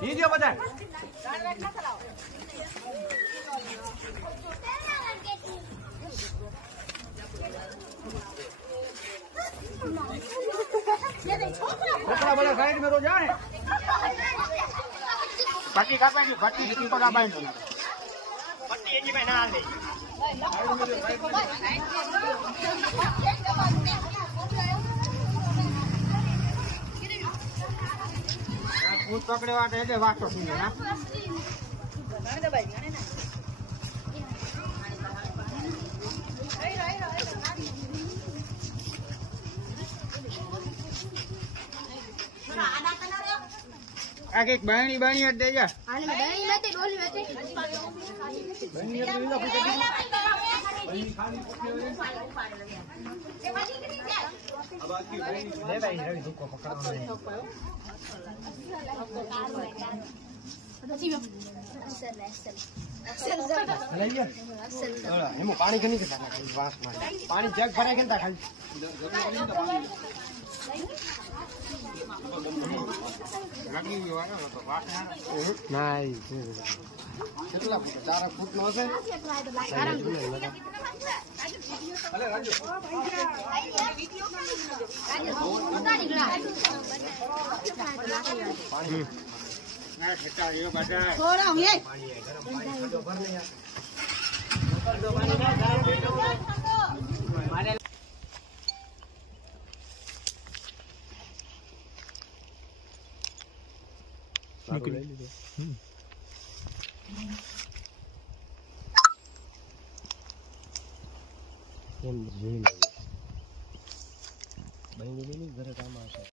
Video बता छोकरा बड़ा साइड में रो जाए पट्टी का पाएंगे पट्टी की पका पाएंगे पट्टी ये में ना ले पूछ पकड़े वाटे है बात तो सुनो ना गाने दे भाई गाने ना आगे एक बहनी बहनी हट दे जा आने में बहनी लेते डोली लेते बहनी ले लो बहनी खाली अब आती बहनी ले भाई रवि दुख को पकड़ना है हिमो पानी कनी के वास में पानी जग भरे के खाली लगी हुई है ना तो वास नहीं कितना 4 फुट नो से अरे राजू पानी ना ठेका ये बटा थोड़ा हम ये पानी है गरम पानी ठंडो भर ले यार दो पानी ना मारे निकल એમ જેલ ભાઈ ની ઘરે કામ આવશે।